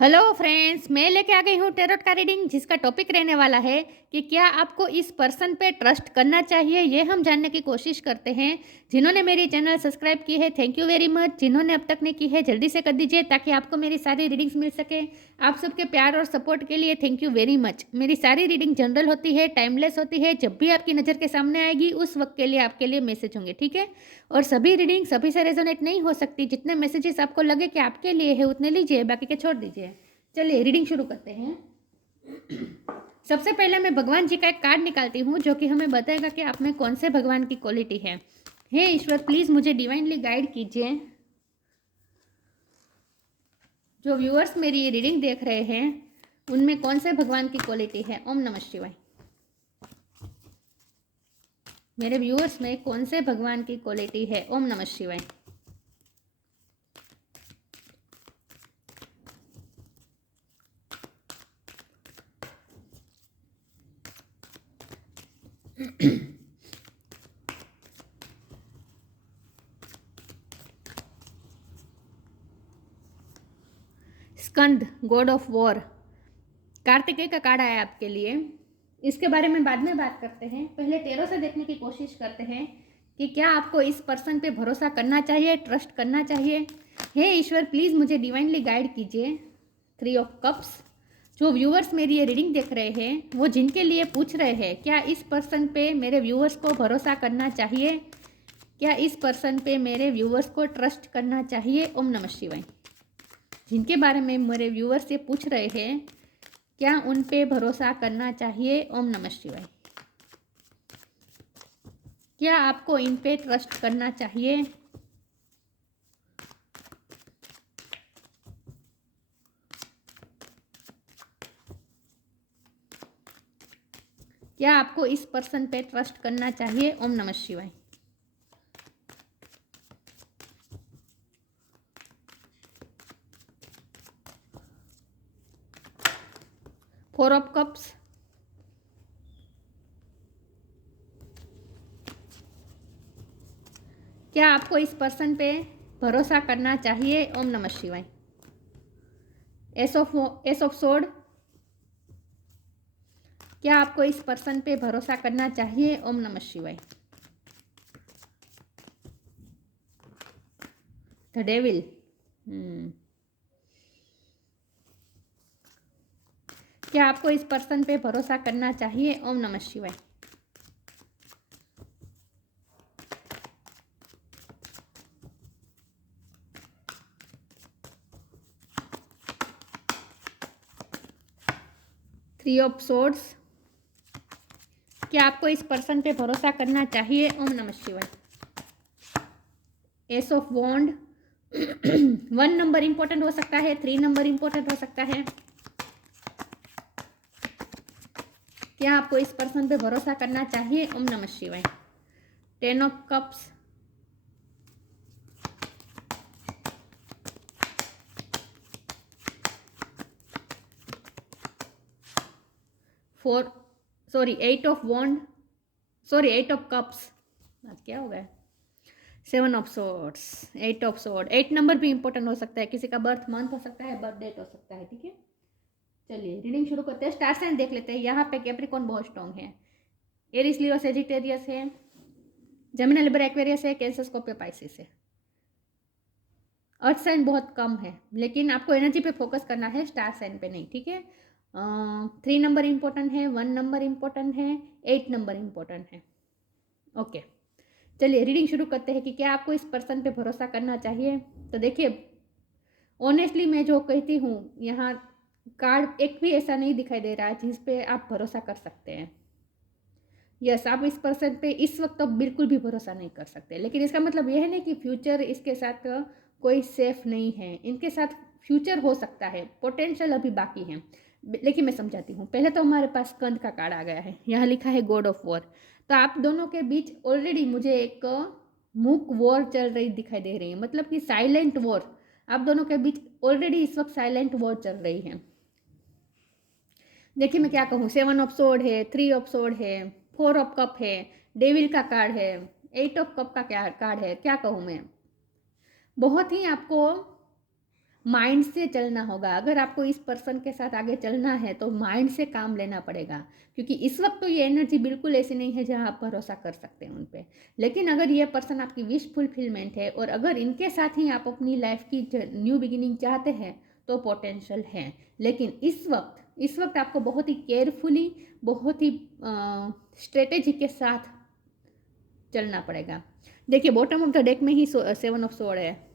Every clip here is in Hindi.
हेलो फ्रेंड्स, मैं लेके आ गई हूँ टेरोट का रीडिंग जिसका टॉपिक रहने वाला है कि क्या आपको इस पर्सन पे ट्रस्ट करना चाहिए। ये हम जानने की कोशिश करते हैं। जिन्होंने मेरी चैनल सब्सक्राइब की है थैंक यू वेरी मच। जिन्होंने अब तक नहीं की है जल्दी से कर दीजिए ताकि आपको मेरी सारी रीडिंग्स मिल सके। आप सबके प्यार और सपोर्ट के लिए थैंक यू वेरी मच। मेरी सारी रीडिंग जनरल होती है, टाइमलेस होती है। जब भी आपकी नज़र के सामने आएगी उस वक्त के लिए आपके लिए मैसेज होंगे, ठीक है। और सभी रीडिंग सभी से रेजोनेट नहीं हो सकती। जितने मैसेजेस आपको लगे कि आपके लिए है उतने लीजिए, बाकी के छोड़ दीजिए। चलिए रीडिंग शुरू करते हैं। सबसे पहले मैं भगवान जी का एक कार्ड निकालती हूँ जो कि हमें बताएगा कि आप में कौन से भगवान की क्वालिटी है। हे ईश्वर, प्लीज मुझे डिवाइनली गाइड कीजिए। जो व्यूअर्स मेरी ये रीडिंग देख रहे हैं उनमें कौन से भगवान की क्वालिटी है। ओम नमः शिवाय। मेरे व्यूअर्स में कौन से भगवान की क्वालिटी है। ओम नमः शिवाय। स्कंद, गॉड ऑफ वॉर, कार्तिकेय का कार्ड आया आपके लिए। इसके बारे में बाद में बात करते हैं। पहले टेरो से देखने की कोशिश करते हैं कि क्या आपको इस पर्सन पे भरोसा करना चाहिए, ट्रस्ट करना चाहिए। हे ईश्वर, प्लीज़ मुझे डिवाइनली गाइड कीजिए। 3 ऑफ कप्स। जो व्यूअर्स मेरी ये रीडिंग देख रहे हैं वो जिनके लिए पूछ रहे हैं क्या इस पर्सन पे मेरे व्यूअर्स को भरोसा करना चाहिए, क्या इस पर्सन पे मेरे व्यूअर्स को ट्रस्ट करना चाहिए। ओम नमः शिवाय। जिनके बारे में मेरे व्यूअर्स ये पूछ रहे हैं क्या उन पे भरोसा करना चाहिए। ओम नमः शिवाय। क्या आपको इन पे ट्रस्ट करना चाहिए। क्या आपको इस पर्सन पे ट्रस्ट करना चाहिए। ओम नमः शिवाय। Four of cups. क्या आपको इस पर्सन पे भरोसा करना चाहिए। ओम नमः शिवाय। Ace of sword. क्या आपको इस पर्सन पे भरोसा करना चाहिए। ओम नमः शिवाय। The devil. क्या आपको इस पर्सन पे भरोसा करना चाहिए। ओम नमः शिवाय। Three of swords. क्या आपको इस पर्सन पे भरोसा करना चाहिए। ओम नमः शिवाय। Ace of wand. 1 number important हो सकता है, 3 नंबर इंपॉर्टेंट हो सकता है। क्या आपको इस पर्सन पे भरोसा करना चाहिए। ओम नमः शिवाय। 10 of cups. Eight of wand, 8 of cups. आज क्या हो गया। 7 of swords, 8 of sword. 8 number भी इंपॉर्टेंट हो सकता है, किसी का बर्थ मंथ हो सकता है, बर्थ डेट हो सकता है, ठीक है। चलिए रीडिंग शुरू करते हैं। स्टार साइन देख लेते हैं। यहाँ पे कैप्रिकॉन बहुत स्ट्रॉन्ग है, एरिस लियो सेजिटेरियस है, जेमिनी लिब्रा एक्वेरियस है, कैंसर स्कॉर्पियो पाइसिस है। अर्थ साइन बहुत कम है लेकिन आपको एनर्जी पे फोकस करना है, स्टार साइन पे नहीं, ठीक है। 3 नंबर इंपॉर्टेंट है, 1 नंबर इंपॉर्टेंट है, 8 नंबर इंपॉर्टेंट है। ओके चलिए रीडिंग शुरू करते हैं कि क्या आपको इस पर्सन पे भरोसा करना चाहिए। तो देखिए ऑनेस्टली मैं जो कहती हूँ, यहाँ कार्ड एक भी ऐसा नहीं दिखाई दे रहा है जिस पे आप भरोसा कर सकते हैं। यस, आप इस पर्सन पे इस वक्त तो बिल्कुल भी भरोसा नहीं कर सकते, लेकिन इसका मतलब यह है नहीं कि फ्यूचर इसके साथ कोई सेफ नहीं है। इनके साथ फ्यूचर हो सकता है, पोटेंशियल अभी बाकी है। लेकिन मैं समझाती हूँ। पहले तो हमारे पास स्कंद का कार्ड आ गया है, यहाँ लिखा है गॉड ऑफ वॉर। तो आप दोनों के बीच ऑलरेडी मुझे एक मूक वॉर चल रही दिखाई दे रही है, मतलब कि साइलेंट वॉर। आप दोनों के बीच ऑलरेडी इस वक्त साइलेंट वॉर चल रही है। देखिए मैं क्या कहूँ, 7 ऑफ सोर्ड है, 3 ऑफ सोर्ड है, 4 ऑफ कप है, डेविल का कार्ड है, 8 ऑफ कप का क्या कार्ड है। क्या कहूँ मैं, बहुत ही आपको माइंड से चलना होगा। अगर आपको इस पर्सन के साथ आगे चलना है तो माइंड से काम लेना पड़ेगा, क्योंकि इस वक्त तो ये एनर्जी बिल्कुल ऐसी नहीं है जहाँ आप भरोसा कर सकते हैं उन पर। लेकिन अगर ये पर्सन आपकी विश फुलफिलमेंट है और अगर इनके साथ ही आप अपनी लाइफ की न्यू बिगिनिंग चाहते हैं तो पोटेंशियल है। लेकिन इस वक्त आपको बहुत ही केयरफुली, बहुत ही स्ट्रेटेजी के साथ चलना पड़ेगा। देखिए बॉटम ऑफ द डेक में ही 7 ऑफ सोर्ड है।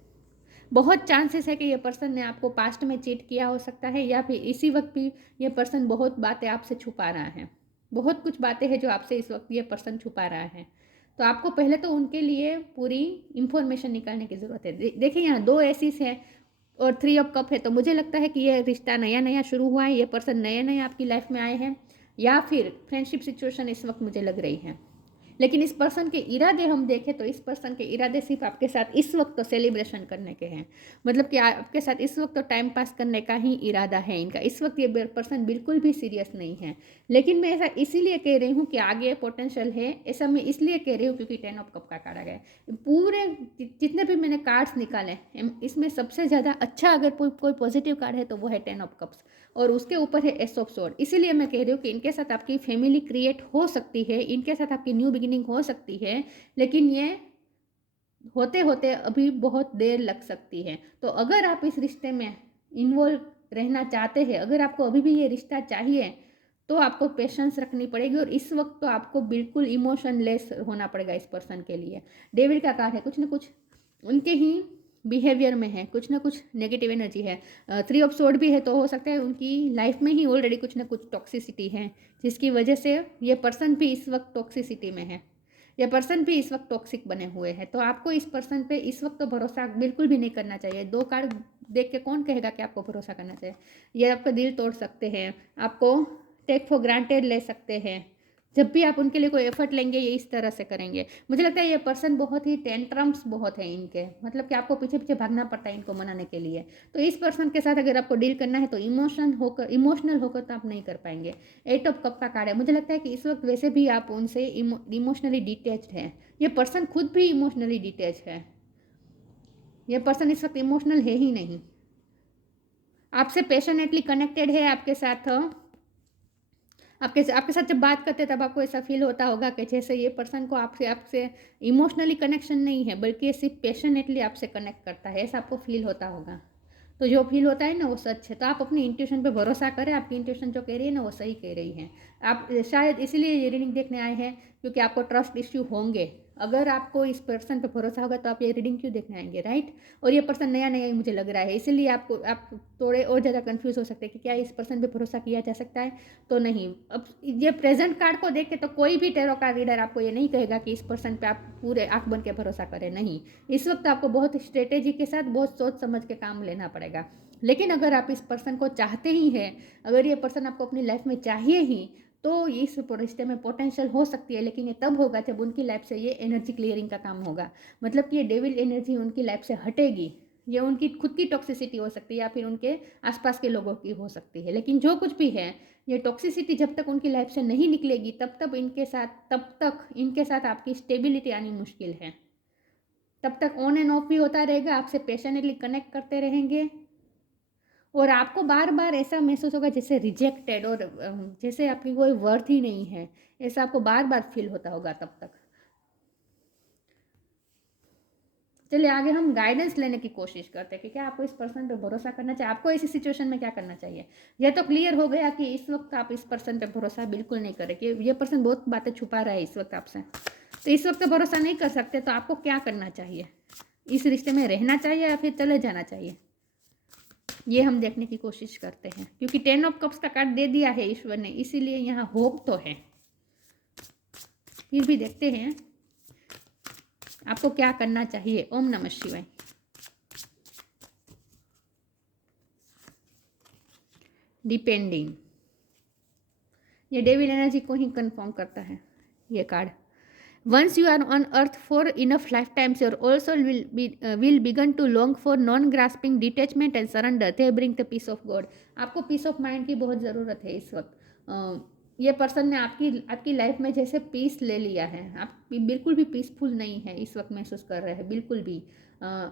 बहुत चांसेस है कि ये पर्सन ने आपको पास्ट में चीट किया हो सकता है, या फिर इसी वक्त भी ये पर्सन बहुत बातें आपसे छुपा रहा है। बहुत कुछ बातें हैं जो आपसे इस वक्त ये पर्सन छुपा रहा है। तो आपको पहले तो उनके लिए पूरी इंफॉर्मेशन निकालने की ज़रूरत है। देखिए यहाँ 2 एसिस है और 3 ऑफ कप है, तो मुझे लगता है कि ये रिश्ता नया नया शुरू हुआ है, ये पर्सन नए नए आपकी लाइफ में आए हैं, या फिर फ्रेंडशिप सिचुएशन इस वक्त मुझे लग रही है। लेकिन इस पर्सन के इरादे हम देखें तो इस पर्सन के इरादे सिर्फ आपके साथ इस वक्त तो सेलिब्रेशन करने के हैं। मतलब कि आपके साथ इस वक्त तो टाइम पास करने का ही इरादा है इनका। इस वक्त ये पर्सन बिल्कुल भी सीरियस नहीं है। लेकिन मैं ऐसा इसीलिए कह रही हूँ कि आगे पोटेंशियल है, ऐसा मैं इसलिए कह रही हूँ क्योंकि 10 ऑफ कप का कार्ड आ गया है। पूरे जितने भी मैंने कार्ड्स निकाले इसमें सबसे ज़्यादा अच्छा अगर कोई पॉजिटिव कार्ड है तो वो है 10 ऑफ कप्स, और उसके ऊपर है एस ऑफ सोर्ड। इसीलिए मैं कह रही हूँ कि इनके साथ आपकी फैमिली क्रिएट हो सकती है, इनके साथ आपकी न्यू बिगिनिंग हो सकती है, लेकिन ये होते होते अभी बहुत देर लग सकती है। तो अगर आप इस रिश्ते में इन्वॉल्व रहना चाहते हैं, अगर आपको अभी भी ये रिश्ता चाहिए, तो आपको पेशेंस रखनी पड़ेगी। और इस वक्त तो आपको बिल्कुल इमोशनलेस होना पड़ेगा इस पर्सन के लिए। डेविल का कार्ड है, कुछ ना कुछ उनके ही बिहेवियर में है, कुछ ना कुछ नेगेटिव एनर्जी है। 3 ऑफ सोर्ड भी है, तो हो सकता है उनकी लाइफ में ही ऑलरेडी कुछ ना कुछ टॉक्सिसिटी है, जिसकी वजह से ये पर्सन भी इस वक्त टॉक्सिसिटी में है, ये पर्सन भी इस वक्त टॉक्सिक बने हुए हैं। तो आपको इस पर्सन पे इस वक्त तो भरोसा बिल्कुल भी नहीं करना चाहिए। 2 कार्ड देख के कौन कहेगा कि आपको भरोसा करना चाहिए। ये आपका दिल तोड़ सकते हैं, आपको टेक फॉर ग्रांटेड ले सकते हैं। जब भी आप उनके लिए कोई एफर्ट लेंगे ये इस तरह से करेंगे। मुझे लगता है ये पर्सन बहुत ही टेंट्रम्स बहुत है इनके, मतलब कि आपको पीछे पीछे भागना पड़ता है इनको मनाने के लिए। तो इस पर्सन के साथ अगर आपको डील करना है तो इमोशनल होकर तो आप नहीं कर पाएंगे। 8 ऑफ कप का कार्ड है, मुझे लगता है कि इस वक्त वैसे भी आप उनसे इमोशनली डिटैच्ड हैं। ये पर्सन खुद भी इमोशनली डिटैच है। ये पर्सन इस वक्त इमोशनल है ही नहीं, आपसे पैशनेटली कनेक्टेड है, आपके साथ आपके साथ जब बात करते हैं तब आपको ऐसा फील होता होगा कि जैसे ये पर्सन को आपसे इमोशनली कनेक्शन नहीं है, बल्कि ये सिर्फ पैशनेटली आपसे कनेक्ट करता है, ऐसा आपको फील होता होगा। तो जो फील होता है ना वो सच है। तो आप अपनी इंट्यूशन पे भरोसा करें, आपकी इंट्यूशन जो कह रही है ना वो सही कह रही है। आप शायद इसीलिए ये रीडिंग देखने आए हैं क्योंकि आपको ट्रस्ट इश्यू होंगे। अगर आपको इस पर्सन पे भरोसा होगा तो आप ये रीडिंग क्यों देखने आएंगे, राइट। और ये पर्सन नया नया ही मुझे लग रहा है, इसीलिए आप थोड़े और ज़्यादा कंफ्यूज हो सकते हैं कि क्या इस पर्सन पे भरोसा किया जा सकता है। तो नहीं, अब ये प्रेजेंट कार्ड को देख के तो कोई भी टेरो कार्ड रीडर आपको ये नहीं कहेगा कि इस पर्सन पे आप पूरे आंख बन के भरोसा करें। नहीं, इस वक्त आपको बहुत स्ट्रेटेजी के साथ बहुत सोच समझ के काम लेना पड़ेगा। लेकिन अगर आप इस पर्सन को चाहते ही हैं, अगर ये पर्सन आपको अपनी लाइफ में चाहिए ही, तो इस रिश्ते में पोटेंशियल हो सकती है। लेकिन ये तब होगा जब उनकी लाइफ से ये एनर्जी क्लियरिंग का काम होगा, मतलब कि ये डेविल एनर्जी उनकी लाइफ से हटेगी। ये उनकी खुद की टॉक्सिसिटी हो सकती है या फिर उनके आसपास के लोगों की हो सकती है। लेकिन जो कुछ भी है, ये टॉक्सिसिटी जब तक उनकी लाइफ से नहीं निकलेगी तब तक इनके साथ आपकी स्टेबिलिटी आनी मुश्किल है। तब तक ऑन एंड ऑफ भी होता रहेगा, आपसे पैशनेटली कनेक्ट करते रहेंगे और आपको बार बार ऐसा महसूस होगा जैसे रिजेक्टेड और जैसे आपकी कोई वर्थ ही नहीं है, ऐसा आपको बार बार फील होता होगा तब तक। चलिए आगे हम गाइडेंस लेने की कोशिश करते हैं कि क्या आपको इस पर्सन पे भरोसा करना चाहिए, आपको ऐसी सिचुएशन में क्या करना चाहिए। यह तो क्लियर हो गया कि इस वक्त आप इस पर्सन पे भरोसा बिल्कुल नहीं करें, कि ये पर्सन बहुत बातें छुपा रहा है इस वक्त आपसे। तो इस वक्त भरोसा नहीं कर सकते, तो आपको क्या करना चाहिए, इस रिश्ते में रहना चाहिए या फिर चले जाना चाहिए, ये हम देखने की कोशिश करते हैं। क्योंकि 10 ऑफ कप्स का कार्ड दे दिया है ईश्वर ने, इसीलिए यहाँ होप तो है। फिर भी देखते हैं आपको क्या करना चाहिए। ओम नमः शिवाय। डिपेंडिंग, ये डेविल एनर्जी को ही कंफर्म करता है ये card. Once you are on earth for enough lifetimes, your old soul will begin to long for non-grasping detachment and surrender. They bring the peace of God. आपको पीस ऑफ माइंड की बहुत ज़रूरत है इस वक्त। ये पर्सन ने आपकी आपकी लाइफ में जैसे पीस ले लिया है, आप बिल्कुल भी पीसफुल नहीं है इस वक्त महसूस कर रहे हैं, बिल्कुल भी।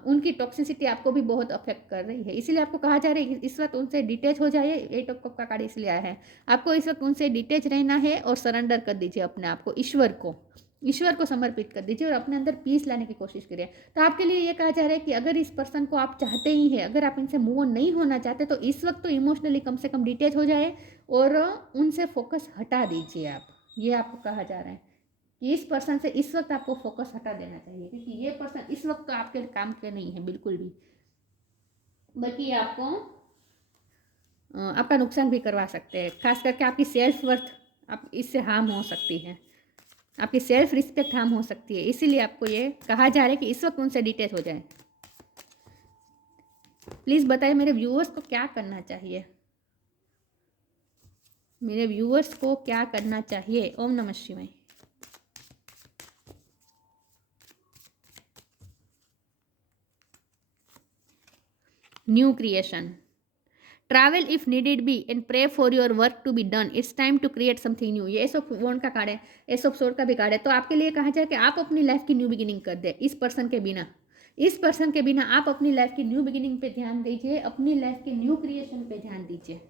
उनकी टॉक्सिसिटी आपको भी बहुत अफेक्ट कर रही है, इसीलिए आपको कहा जा रहा है कि इस वक्त उनसे डिटेच हो जाइए। 8 ऑफ कप का कार्ड इसलिए आया है, आपको इस वक्त उनसे डिटेच रहना है और सरेंडर कर दीजिए अपने आप को, ईश्वर को समर्पित कर दीजिए और अपने अंदर पीस लाने की कोशिश करिए। तो आपके लिए ये कहा जा रहा है कि अगर इस पर्सन को आप चाहते ही हैं, अगर आप इनसे मूव ऑन नहीं होना चाहते, तो इस वक्त तो इमोशनली कम से कम डिटेच हो जाए और उनसे फोकस हटा दीजिए आप। ये आपको कहा जा रहा है कि इस पर्सन से इस वक्त आपको फोकस हटा देना चाहिए, क्योंकि ये पर्सन इस वक्त तो आपके काम के नहीं है बिल्कुल भी, बल्कि ये आपको आपका नुकसान भी करवा सकते हैं। खास करके आपकी सेल्फ वर्थ आप इससे हार्म हो सकती है, आपकी सेल्फ रिस्पेक्ट हार्म हो सकती है। इसीलिए आपको ये कहा जा रहा है कि इस वक्त उनसे डिटेच हो जाए। प्लीज़ बताइए मेरे व्यूअर्स को क्या करना चाहिए, मेरे व्यूअर्स को क्या करना चाहिए। ओम नमः शिवाय। New creation, travel if needed be and pray for your work to be done, it's time to create something new. ये एस ऑफ वॉन्ड का कार्ड है, एस ऑफ सोर्ड का भी कार्ड है। तो आपके लिए कहा जाए कि आप अपनी लाइफ की न्यू बिगिनिंग कर दे इस पर्सन के बिना, इस पर्सन के बिना आप अपनी लाइफ की न्यू बिगिनिंग पे ध्यान दीजिए, अपनी लाइफ की न्यू क्रिएशन पे ध्यान दीजिए।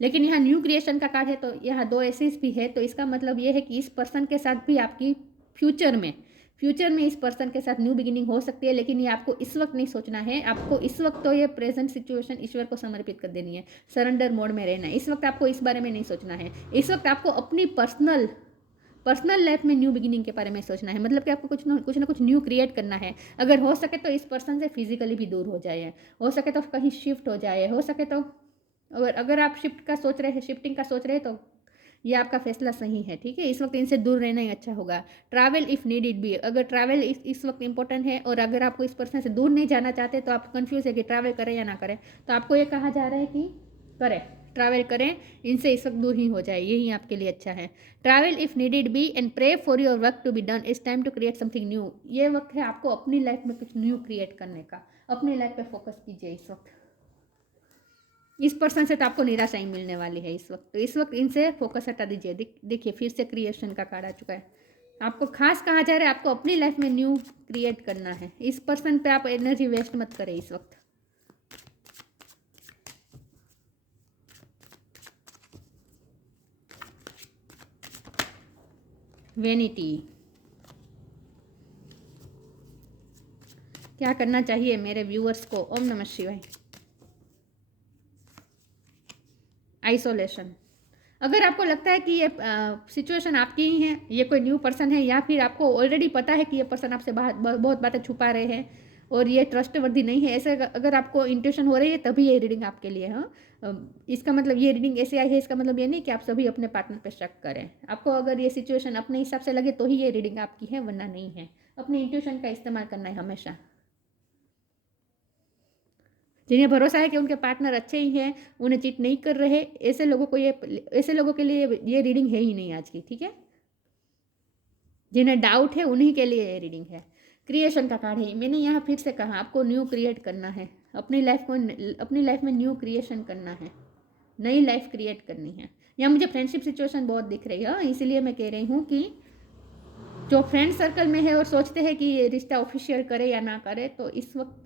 लेकिन यहाँ न्यू क्रिएशन का कार्ड है, तो यहाँ 2 एसेस भी है, तो इसका मतलब ये है कि इस पर्सन के साथ भी आपकी फ्यूचर में इस पर्सन के साथ न्यू बिगिनिंग हो सकती है। लेकिन ये आपको इस वक्त नहीं सोचना है, आपको इस वक्त तो ये प्रेजेंट सिचुएशन ईश्वर को समर्पित कर देनी है, सरेंडर मोड में रहना है। इस वक्त आपको इस बारे में नहीं सोचना है, इस वक्त आपको अपनी पर्सनल लाइफ में न्यू बिगिनिंग के बारे में सोचना है। मतलब कि आपको कुछ ना कुछ न्यू क्रिएट करना है। अगर हो सके तो इस पर्सन से फिजिकली भी दूर हो जाए, हो सके तो कहीं शिफ्ट हो जाए, हो सके तो अगर आप शिफ्टिंग का सोच रहे हैं तो ये आपका फैसला सही है, ठीक है। इस वक्त इनसे दूर रहना ही अच्छा होगा। ट्रैवल इफ़ नीडेड भी, अगर ट्रैवल इस वक्त इंपॉर्टेंट है और अगर आपको इस पर्सन से दूर नहीं जाना चाहते तो आप कंफ्यूज है कि ट्रैवल करें या ना करें, तो आपको ये कहा जा रहा है कि करें, ट्रैवल करें, इनसे इस वक्त दूर ही हो जाए, यही आपके लिए अच्छा है। Travel if needed be and pray for your work to be done, it's time to create something new. ये वक्त है आपको अपनी लाइफ में कुछ न्यू क्रिएट करने का, अपनी लाइफ पे फोकस कीजिए इस वक्त। इस पर्सन से तो आपको निराशा ही मिलने वाली है इस वक्त, तो इस वक्त इनसे फोकस हटा दीजिए। देखिए फिर से क्रिएशन का कार्ड आ चुका है। आपको खास कहा जा रहा है आपको अपनी लाइफ में न्यू क्रिएट करना है, इस पर्सन पे आप एनर्जी वेस्ट मत करें इस वक्त। वेनिटी, क्या करना चाहिए मेरे व्यूअर्स को। ओम नमः शिवाय। आइसोलेशन, अगर आपको लगता है कि ये सिचुएशन आपकी ही है, ये कोई न्यू पर्सन है, या फिर आपको ऑलरेडी पता है कि ये पर्सन आपसे बहुत बातें छुपा रहे हैं और ये ट्रस्टवर्दी नहीं है, ऐसे अगर आपको इंट्यूशन हो रही है तभी ये रीडिंग आपके लिए। हाँ, इसका मतलब ये रीडिंग ऐसे आई है, इसका मतलब ये नहीं कि आप सभी अपने पार्टनर पे शक करें। आपको अगर ये सिचुएशन अपने हिसाब से लगे तो ही ये रीडिंग आपकी है, वरना नहीं है। अपने इंट्यूशन का इस्तेमाल करना है हमेशा। जिन्हें भरोसा है कि उनके पार्टनर अच्छे ही हैं, उन्हें चीट नहीं कर रहे, ऐसे लोगों के लिए ये रीडिंग है ही नहीं आज की, ठीक है। जिन्हें डाउट है उन्हीं के लिए ये रीडिंग है। क्रिएशन का कार्ड है, मैंने यहाँ फिर से कहा आपको न्यू क्रिएट करना है, अपनी लाइफ में न्यू क्रिएशन करना है, नई लाइफ क्रिएट करनी है। यहाँ मुझे फ्रेंडशिप सिचुएशन बहुत दिख रही है, इसीलिए मैं कह रही हूँ कि जो फ्रेंड सर्कल में है और सोचते हैं कि ये रिश्ता ऑफिशियल करे या ना करे, तो इस वक्त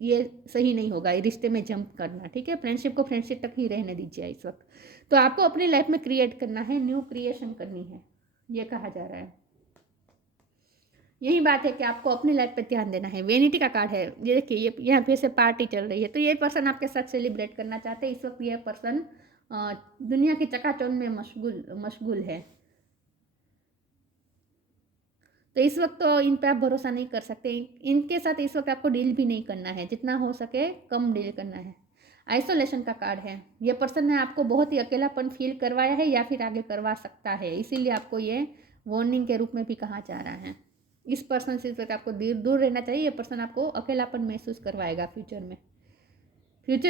ये सही नहीं होगा ये रिश्ते में जंप करना, ठीक है। फ्रेंडशिप को फ्रेंडशिप तक ही रहने दीजिए इस वक्त। तो आपको अपनी लाइफ में क्रिएट करना है, न्यू क्रिएशन करनी है, ये कहा जा रहा है। यही बात है कि आपको अपनी लाइफ पे ध्यान देना है। वेनिटी का कार्ड है, ये देखिए, ये यहाँ फिर से पार्टी चल रही है, तो ये पर्सन आपके साथ सेलिब्रेट करना चाहते हैं इस वक्त। ये पर्सन दुनिया की चकाचौंध में मशगूल है, तो इस वक्त तो इन पे आप भरोसा नहीं कर सकते। इनके साथ इस वक्त आपको डील भी नहीं करना है, जितना हो सके कम डील करना है। आइसोलेशन का कार्ड है, ये पर्सन ने आपको बहुत ही अकेलापन फील करवाया है या फिर आगे करवा सकता है, इसीलिए आपको ये वार्निंग के रूप में भी कहा जा रहा है। इस पर्सन से इस वक्त आपको दूर रहना चाहिए। ये पर्सन आपको अकेलापन महसूस करवाएगा फ्यूचर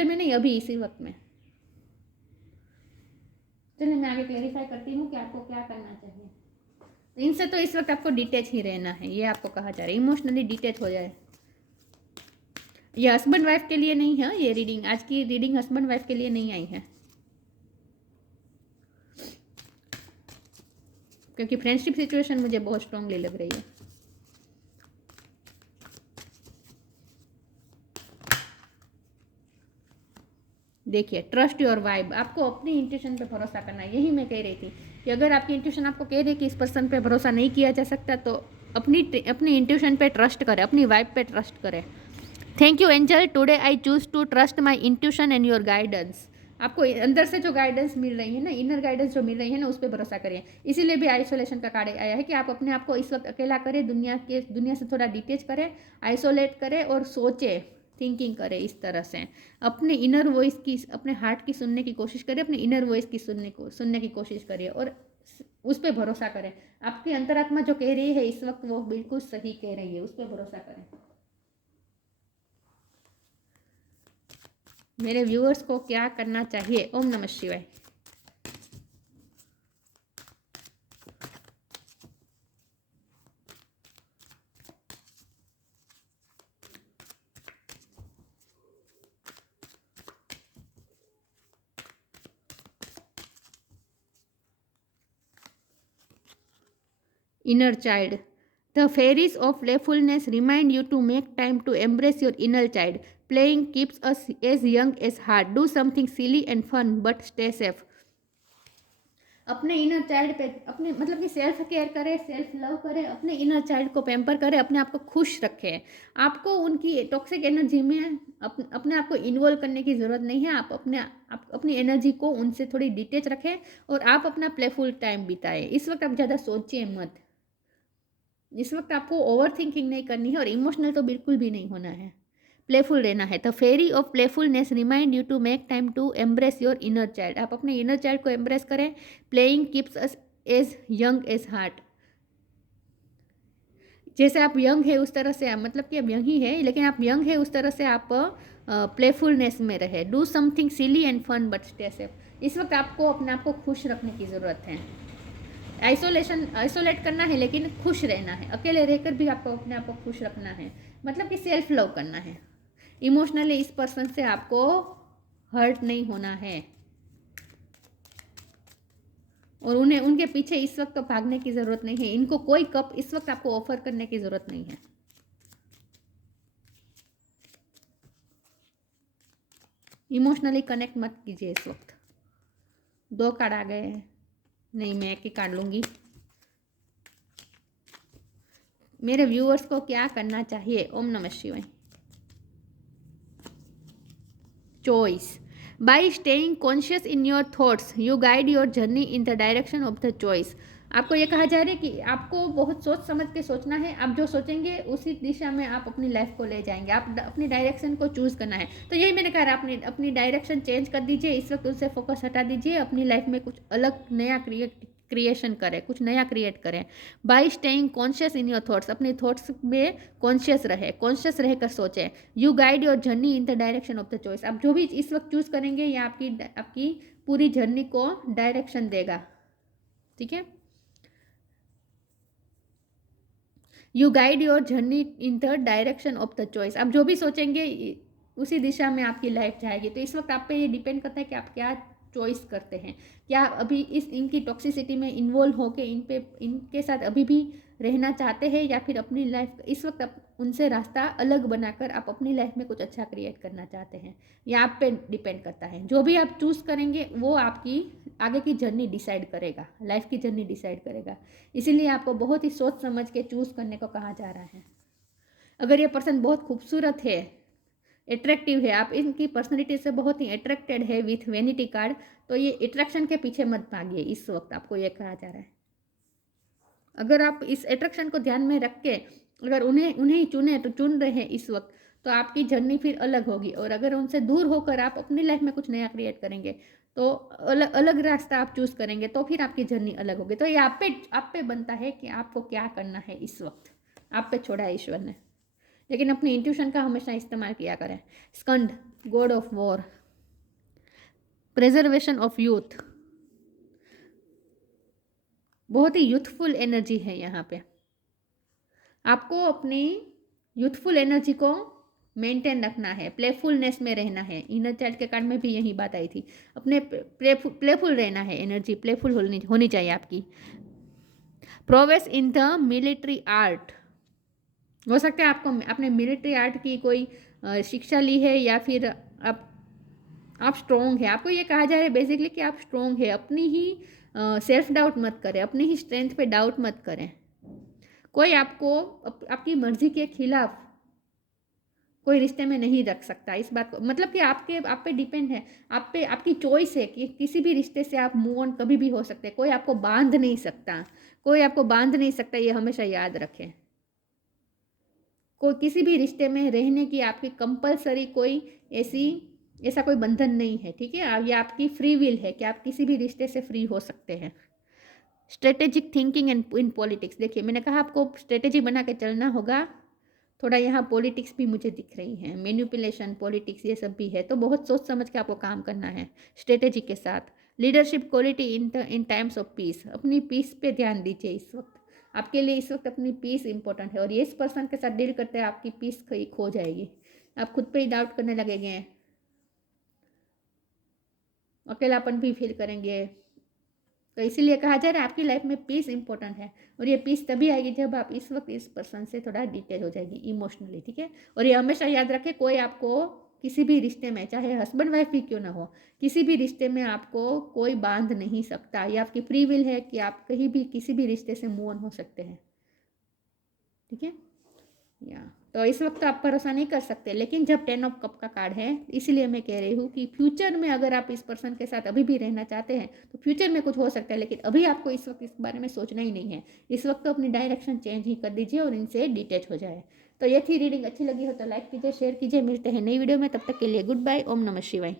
में नहीं, अभी इसी वक्त में। चलिए मैं आगे क्लेरिफाई करती हूँ कि आपको क्या करना चाहिए। इनसे तो इस वक्त आपको डिटेच ही रहना है, ये आपको कहा जा रहा है, इमोशनली डिटेच हो जाए। ये हस्बैंड वाइफ के लिए नहीं है, ये रीडिंग, आज की रीडिंग हस्बैंड वाइफ के लिए नहीं आई है। क्योंकि फ्रेंडशिप सिचुएशन मुझे बहुत स्ट्रांगली लग रही है। देखिए, ट्रस्ट योर वाइब, आपको अपनी इंट्यूशन पे भरोसा करना है। यही मैं कह रही थी कि अगर आपकी इंट्यूशन आपको कह रही है कि इस पर्सन पे भरोसा नहीं किया जा सकता, तो अपनी इंट्यूशन पे ट्रस्ट करें, अपनी वाइब पे ट्रस्ट करें। Thank you angel, today I choose to trust my intuition and your guidance. आपको अंदर से जो गाइडेंस मिल रही है ना, इनर गाइडेंस जो मिल रही है ना, उस पर भरोसा करिए। इसीलिए भी आइसोलेशन का कार्ड आया है कि आप अपने आप को इस वक्त अकेला करें, दुनिया से थोड़ा डिटेच करें, आइसोलेट करें और सोचें, थिंकिंग करें इस तरह से। अपने इनर वॉइस की, अपने हार्ट की सुनने की कोशिश करें, अपने इनर वॉइस की सुनने की कोशिश करिए और उस पर भरोसा करें। आपकी अंतरात्मा जो कह रही है इस वक्त वो बिल्कुल सही कह रही है, उस पर भरोसा करें। मेरे व्यूअर्स को क्या करना चाहिए? ओम नमः शिवाय। Inner child. The fairies of playfulness remind you to make time to embrace your inner child. Playing keeps us as young as heart. Do something silly and fun, but stay safe. अपने इनर चाइल्ड पे अपने मतलब कि सेल्फ केयर करें, सेल्फ लव करें, अपने इनर चाइल्ड को पैम्पर करें, अपने आप को खुश रखें। आपको उनकी टॉक्सिक एनर्जी में अपने आप को इन्वॉल्व करने की ज़रूरत नहीं है। आप अपनी एनर्जी को उनसे थोड़ी डिटेच रखें और आप अपना प्लेफुल टाइम बिताएं। इस वक्त आप ज़्यादा सोचिए मत। इस वक्त आपको ओवर थिंकिंग नहीं करनी है और इमोशनल तो बिल्कुल भी नहीं होना है, प्लेफुल रहना है। The fairy of playfulness remind you to make time to embrace your inner child. आप अपने इनर चाइल्ड को एम्ब्रेस करें। Playing keeps us as young as heart. जैसे आप यंग है उस तरह से आप, मतलब कि आप यंग ही है लेकिन आप यंग है उस तरह से आप प्लेफुलनेस में रहे। Do something silly and fun but stay safe. इस वक्त आपको अपने आप को खुश रखने की ज़रूरत है। आइसोलेट करना है लेकिन खुश रहना है। अकेले रहकर भी आपको अपने आप को खुश रखना है, मतलब कि सेल्फ लव करना है। इमोशनली इस पर्सन से आपको हर्ट नहीं होना है और उन्हें उनके पीछे इस वक्त तो भागने की ज़रूरत नहीं है। इनको कोई कप इस वक्त आपको ऑफर करने की ज़रूरत नहीं है। इमोशनली कनेक्ट मत कीजिए इस वक्त। 2 कार्ड आ गए हैं, नहीं मैं एक ही कार्ड लूँगी। मेरे व्यूअर्स को क्या करना चाहिए? ओम नमः शिवाय। Choice. By staying conscious in your thoughts, you guide your journey in the direction of the choice. आपको ये कहा जा रहा है कि आपको बहुत सोच समझ के सोचना है। आप जो सोचेंगे उसी दिशा में आप अपनी लाइफ को ले जाएंगे। आप अपनी डायरेक्शन को चूज़ करना है। तो यही मैंने कहा, आपने अपनी डायरेक्शन चेंज कर दीजिए इस वक्त, उनसे फोकस हटा दीजिए, अपनी लाइफ में कुछ अलग नया क्रिएशन करें, कुछ नया क्रिएट करें। Bye staying conscious in your thoughts, अपने थॉट्स में कॉन्शियस रहे, कॉन्शियस रहकर सोचें। You guide your journey in the direction of the choice. आप जो भी इस वक्त चूज़ करेंगे ये आपकी पूरी जर्नी को डायरेक्शन देगा। ठीक है, you guide your journey in the direction of the choice. आप जो भी सोचेंगे उसी दिशा में आपकी लाइफ जाएगी। तो इस वक्त आप पे ये डिपेंड करता है कि आप क्या चॉइस करते हैं। क्या अभी इनकी टॉक्सिसिटी में इन्वॉल्व होकर इनके साथ अभी भी रहना चाहते हैं, या फिर अपनी लाइफ इस वक्त आप उनसे रास्ता अलग बनाकर आप अपनी लाइफ में कुछ अच्छा क्रिएट करना चाहते हैं। यह आप पे डिपेंड करता है। जो भी आप चूज़ करेंगे वो आपकी आगे की जर्नी डिसाइड करेगा, लाइफ की जर्नी डिसाइड करेगा। इसीलिए आपको बहुत ही सोच समझ के चूज़ करने को कहा जा रहा है। अगर ये पर्सन बहुत खूबसूरत है, अट्रैक्टिव है, आप इनकी पर्सनैलिटी से बहुत ही अट्रैक्टेड है विथ वेनिटी कार्ड, तो ये अट्रैक्शन के पीछे मत भागिए। इस वक्त आपको ये कहा जा रहा है। अगर आप इस अट्रैक्शन को ध्यान में रख के अगर उन्हें ही चुने तो चुन रहे हैं इस वक्त, तो आपकी जर्नी फिर अलग होगी। और अगर उनसे दूर होकर आप अपनी लाइफ में कुछ नया क्रिएट करेंगे, तो अलग अलग रास्ता आप चूज़ करेंगे, तो फिर आपकी जर्नी अलग होगी। तो ये आप पे बनता है कि आपको क्या करना है। इस वक्त आप पे छोड़ा है ईश्वर ने, लेकिन अपनी इंट्यूशन का हमेशा इस्तेमाल किया करें। Skanda, god of war, preservation of youth, बहुत ही यूथफुल एनर्जी है यहाँ पे। आपको अपनी यूथफुल एनर्जी को मेंटेन रखना है, प्लेफुलनेस में रहना है। इनर चाइल्ड के कार्ड में भी यही बात आई थी। अपने प्लेफुल रहना है, एनर्जी प्लेफुल होनी चाहिए आपकी। Progress in the military art, हो सकता है आपको आपने मिलिट्री आर्ट की कोई शिक्षा ली है, या फिर आप स्ट्रोंग है, आपको ये कहा जा रहा है बेसिकली कि आप स्ट्रोंग है, अपनी ही सेल्फ डाउट मत करें, अपनी ही स्ट्रेंथ पे डाउट मत करें। कोई आपको आपकी मर्जी के खिलाफ कोई रिश्ते में नहीं रख सकता, इस बात को मतलब कि आप पे डिपेंड है, आप पे आपकी चॉइस है कि किसी भी रिश्ते से आप मूव ऑन कभी भी हो सकते हैं, कोई आपको बांध नहीं सकता, कोई आपको बांध नहीं सकता, ये हमेशा याद रखें। कोई किसी भी रिश्ते में रहने की आपकी कंपलसरी कोई ऐसा कोई बंधन नहीं है, ठीक है। ये आपकी फ्री विल है कि आप किसी भी रिश्ते से फ्री हो सकते हैं। Strategic thinking and in politics, देखिए मैंने कहा आपको स्ट्रेटेजी बना के चलना होगा, थोड़ा यहाँ पॉलिटिक्स भी मुझे दिख रही है, मैनिपुलेशन पॉलिटिक्स ये सब भी है, तो बहुत सोच समझ के आपको काम करना है स्ट्रेटेजी के साथ। Leadership quality in times of peace, अपनी पीस पे ध्यान दीजिए इस वक्त, आपके लिए इस वक्त अपनी पीस इंपॉर्टेंट है, और ये इस पर्सन के साथ डील करते हैं आपकी पीस खो जाएगी, आप खुद पे ही डाउट करने लगेंगे, अकेलापन भी फील करेंगे। तो इसीलिए कहा जा रहा है आपकी लाइफ में पीस इंपॉर्टेंट है, और ये पीस तभी आएगी जब आप इस वक्त इस पर्सन से थोड़ा डिटेच हो जाएगी इमोशनली, ठीक है। और ये हमेशा याद रखें, कोई आपको किसी भी रिश्ते में, चाहे हस्बैंड वाइफ भी क्यों ना हो, किसी भी रिश्ते में आपको कोई बांध नहीं सकता, ये आपकी फ्री विल है कि आप कहीं भी किसी भी रिश्ते से मूव ऑन हो सकते हैं, ठीक है। या तो इस वक्त आप भरोसा नहीं कर सकते, लेकिन जब 10 ऑफ कप का कार्ड है, इसलिए मैं कह रही हूँ कि फ्यूचर में अगर आप इस पर्सन के साथ अभी भी रहना चाहते हैं तो फ्यूचर में कुछ हो सकता है, लेकिन अभी आपको इस वक्त इस बारे में सोचना ही नहीं है, इस वक्त तो अपनी डायरेक्शन चेंज ही कर दीजिए और इनसे डिटैच हो जाए। तो ये थी रीडिंग, अच्छी लगी हो तो लाइक कीजिए, शेयर कीजिए, मिलते हैं नई वीडियो में, तब तक के लिए गुड बाय, ओम नमः शिवाय।